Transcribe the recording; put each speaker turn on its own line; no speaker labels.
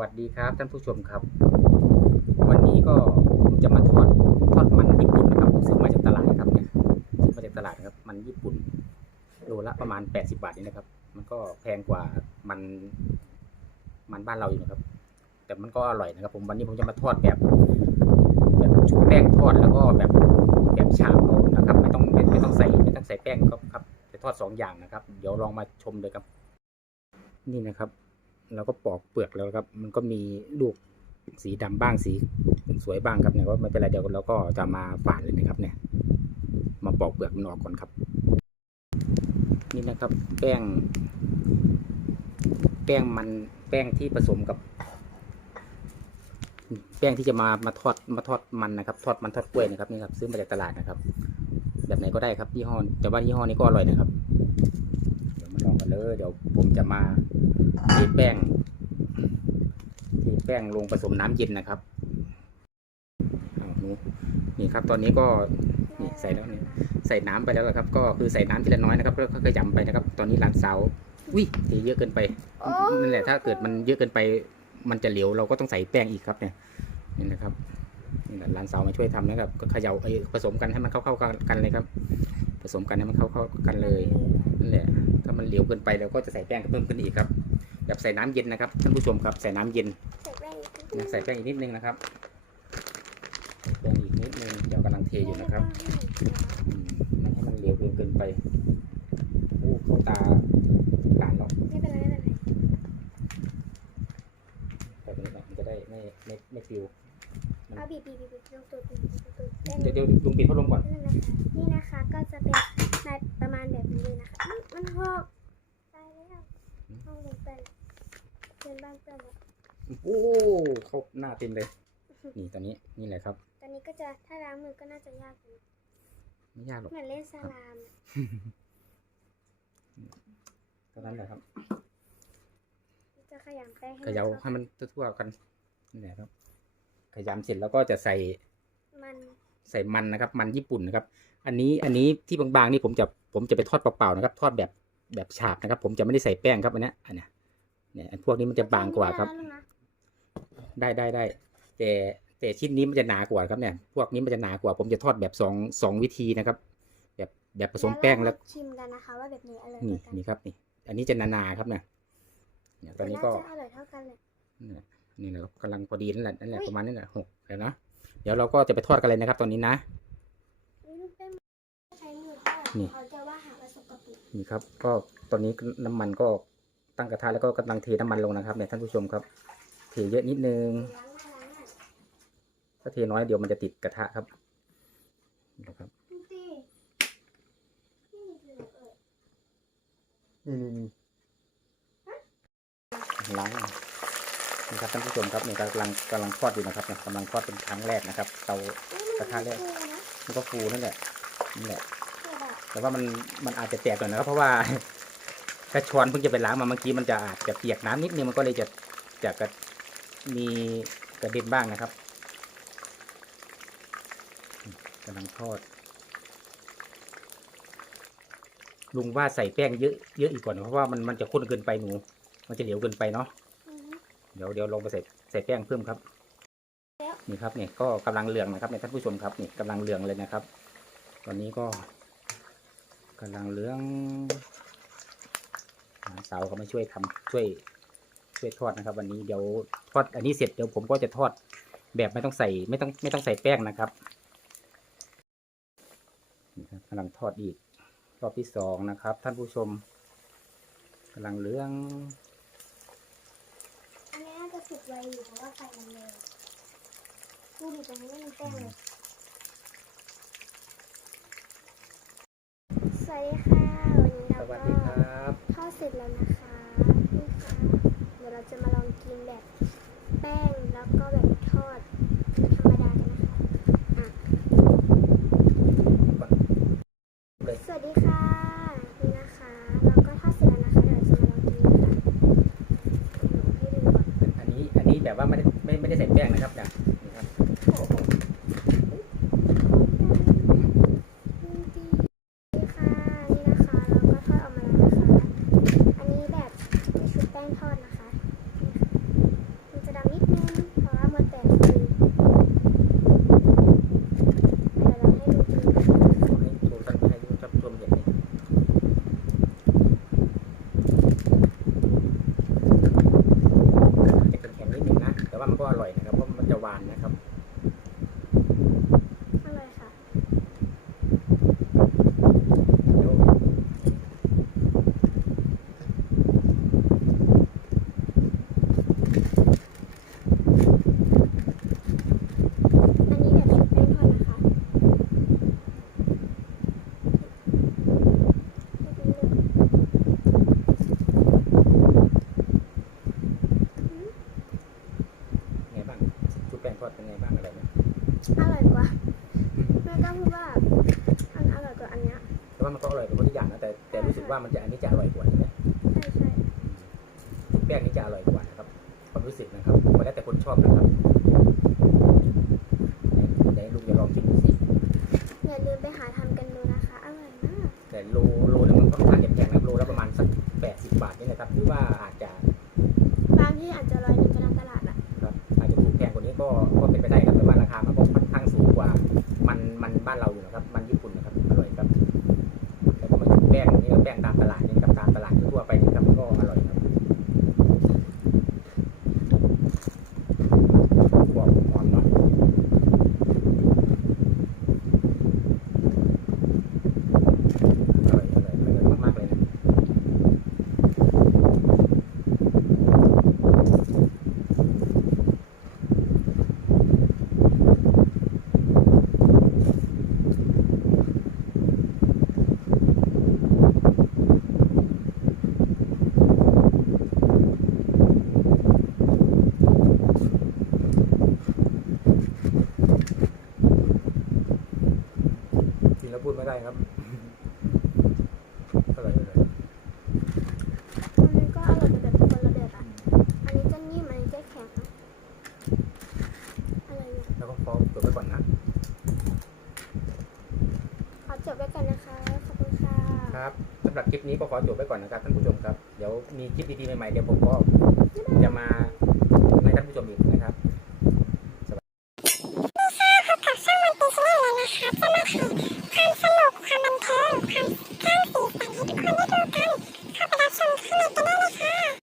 วัสดีครับท่านผู้ชมครับ วันนี้ก็ผมจะมาทอดทอดมันญี่ปุ่นนะครับซื้อมาจากตลาดนะครับเนี่ยซื้อมาจากตลาดครับมันญี่ปุ่นโลละประมาณ 80 บาทนี่นะครับ มันก็แพงกว่ามัน มันบ้านเราอยู่นะครับ แต่มันก็อร่อยนะครับ ผมวันนี้ผมจะมาทอดแบบ แบบชุบแป้งทอดแล้วก็แบบแบบฉาบนะครับ ไม่ต้องไม่ต้องใส่ไม่ต้องใส่แป้งครับครับจะทอดสองอย่างนะครับ เดี๋ยวลองมาชมเลยครับ นี่นะครับ เราก็ปอกเปลือกแล้วครับ มันก็มีลูกสีดำบ้างสีสวยบ้างครับเนี่ยก็ไม่เป็นไรเดี๋ยวเราก็จะมาฝานเลยนะครับ เนี่ย มาปอกเปลือกมันออกก่อนครับ นี่นะครับ แป้ง แป้งมันแป้งที่ผสมกับ แป้งที่จะมามาทอดมาทอดมันนะครับ ทอดมันทอดกล้วยนะครับนี่ครับซื้อมาจากตลาดนะครับ แบบไหนก็ได้ครับยี่ห้อแต่ว่ายี่ห้อนี้ก็อร่อยนะครับ เดี๋ยวมาลองกันเลย เดี๋ยวผมจะมาเทแป้ง แป้งลงผสมน้ำเย็นนะครับนี่นี่ครับ ตอนนี้ก็นี่ใส่แล้วนี่ใส่น้ำไปแล้วนะครับ ก็คือใส่น้ำทีละน้อยนะครับแล้วก็ขยำไปนะครับ ตอนนี้หลานสาวอุ้ยเทเยอะเกินไปนั่นแหละถ้าเกิดมันเยอะเกินไป มันจะเหลวเราก็ต้องใส่แป้งอีกครับเนี่ยนี่นะครับนี่แหละหลานสาวมาช่วยทำนะครับ ก็เขย่าไอ้ผสมกันให้มันเข้าๆกันเลยครับ ผสมกันให้มันเข้าๆกันเลยนั่นแหละถ้ามันเหลวเกินไปเราก็จะใส่แป้งเพิ่มขึ้นอีกครับ แบบใส่น้ำเย็นนะครับท่านผู้ชมครับใส่น้ำเย็น
ใส่แว่น
นะใส่แป้งอีกนิดนึงนะครับแป้งอีกนิดนึงเดี๋ยวกำลังเทอยู่นะครับอืมไม่ให้มันเหลวเกินไปโอ้เข้าตาหลานเนาะ
ไม่เป็นไรไม่เป็นไร
แบบนี้เนาะมันจะได้ไม่ไม่ไม่ฟิว
เอาบีบบีบบีบบีบลงตัวบีบบีบตัวได้
เดี๋ยวเดี๋ยวลุงปิดพัดลมก่อน
นั่นนะคะนี่นะคะก็จะเป็นในประมาณแบบนี้เลยนะคะอุ๊ยมันหอกตายแล้วห้องลงเป็นเพื่อนบ้านเพื่อนแล้ว
โอ้เข้าหน้าเต็มเลย นี่ตอนนี้นี่แหละครับ
ตอนนี้ก็จะถ้าล้างมือก็น่าจะยากอยู่
ไม่ยากหรอก
เหมือนเล่นสลาม
เท่านั้นแหละครับ
จะขยำแป้งให้
เขย่าให้มันทั่วๆกันนี่แหละครับ ขยำเสร็จแล้วก็จะใส่
มัน
ใส่มันนะครับ มันญี่ปุ่นนะครับ อันนี้อันนี้ที่บางๆนี่ผมจะผมจะไปทอดเปล่าๆนะครับ ทอดแบบแบบฉาบนะครับ ผมจะไม่ได้ใส่แป้งครับอันเนี้ยอันเนี้ย เนี่ยอันพวกนี้มันจะบางกว่าครับ ได้ได้ได้แต่แต่ชิ้นนี้มันจะหนากว่าครับเนี่ย พวกนี้มันจะหนากว่า ผมจะทอดแบบสองสองวิธีนะครับ แบบแบบผสมแป้งแล้ว
เดี๋ยเราชิมกันนะคะว่าแบบนี้อร่อย
นี่
กว่ากัน
นี่ครับนี่ อันนี้จะหนาๆครับเนี่ยเนี่ยตอนนี้ก็า
จะอร่อยเท่ากันเลย
นี่แหละนี่แหละครับกำลังพอดีนั่นแหละนั่นแหละ
อุ๊ย
ประมาณนี้แหละหกแล้วนะเดี๋ยวเราก็จะไปทอดกันเลยนะครับ ตอนนี้นะ
อุ๊ยลูกแป้งใช้มือทอด
นี่
เขาจะว่าหาว่าสกปรก
นี่ครับ ก็ตอนนี้น้ำมันก็ ตั้งกระทะแล้วก็กำลังเทน้ำมันลงนะครับเนี่ยท่านผู้ชมครับเทเยอะนิดนึง
ล้างหน้าล้างหน้า
ถ้าเทน้อยเดี๋ยวมันจะติดกระทะครับนี่นะครับ
ดูสินี่คือเออ
นี่นี่ล้างนี่ครับท่านผู้ชมครับเนี่ยกำลังกำลังทอดอยู่นะครับเนี่ยกำลังทอดเป็นครั้งแรกนะครับเตากระทะแรกมันก็ฟูนั่นแหละนี่แหละแต่ว่ามันมันอาจจะแตกหน่อยนะครับเพราะว่า กระชอนเพิ่งจะไปล้างมาเมื่อกี้มันจะอาจจะเปียกน้ำนิดนึงมันก็เลยจะจะกระมีกระเด็นบ้างนะครับกำลังทอดลุงว่าใส่แป้งเยอะเยอะอีกก่อนเพราะว่ามันมันจะข้นเกินไปหนู มันจะเหลวเกินไปเนาะเดี๋ยวเดี๋ยวลองไปใส่ใส่แป้งเพิ่มครับนี่ครับเนี่ยก็กำลังเหลืองนะครับเนี่ยท่านผู้ชมครับนี่กำลังเหลืองเลยนะครับ ตอนนี้ก็กำลังเหลือง หาสาวเขามาช่วยทำช่วยช่วยทอดนะครับ วันนี้เดี๋ยวทอดอันนี้เสร็จเดี๋ยวผมก็จะทอดแบบไม่ต้องใส่ไม่ต้องไม่ต้องใส่แป้งนะครับนี่ครับกำลังทอดอีกรอบที่สองนะครับ ท่านผู้ชมกำลังเหลือง
อันนี้น่าจะสุกไวอยู่เพราะว่าไฟมันเร็วดูดิตรงนี้ไม่มีแป้งเลยสวัสดีค่ะวันนี้
ส
เรา
วัส
ก็
ดีค
เสร็จแล้วนะคะนี่ค่ะเดี๋ยวเราจะมาลองกินแบบแป้งแล้วก็แบบทอดธรรมดากันนะคะอะสวัสดีค่ะนี่นะคะเราก็ทอดเสร็จแล้วนะคะเดี๋ยวเราจะมาลองกินนะคะให้ดูก่อน
อันนี้อันนี้แบบว่าไม่ได้ไม่ไม่ได้ใส่แป้งนะครับเนี่ยามั
นก็อร่อยนะครับเพราะมันจะหวานนะครับ
อะไรไหม
อร่อยกว่าแม่ก็พูดว่าอันอร่อยกว่าอันเนี้ย
แต่ว่ามันก็อร่อยกว่าคนที่อย่างนะแต่แต่รู้สึกว่ามันจะอันนี้จะอร่อยกว่าใช่ไหม
ใช่ใช่
แป้งนี้จะอร่อยกว่านะครับความรู้สึกนะครับก็แล้วแต่คนชอบนะครับไหนลุงจะลองชิมดูสิ
อย่าลืมไปหาทำกันดูนะคะอร่อยมาก
แต่โลโลนึงมันค่อนข้างจะแพงนะครับโลละประมาณสักแปดสิบบาทนี่นะครับหรือว่าอาจจะ
บางที่อาจจะร้อย ลิ
ปนี้ก็ขอจบไปก่อนนะครับท่านผู้ชมครับ เดี๋ยวมีคลิปดีๆใหม่ๆเดี๋ยวผม
ก็จะมา
ให้ท่านผู้ชมอีก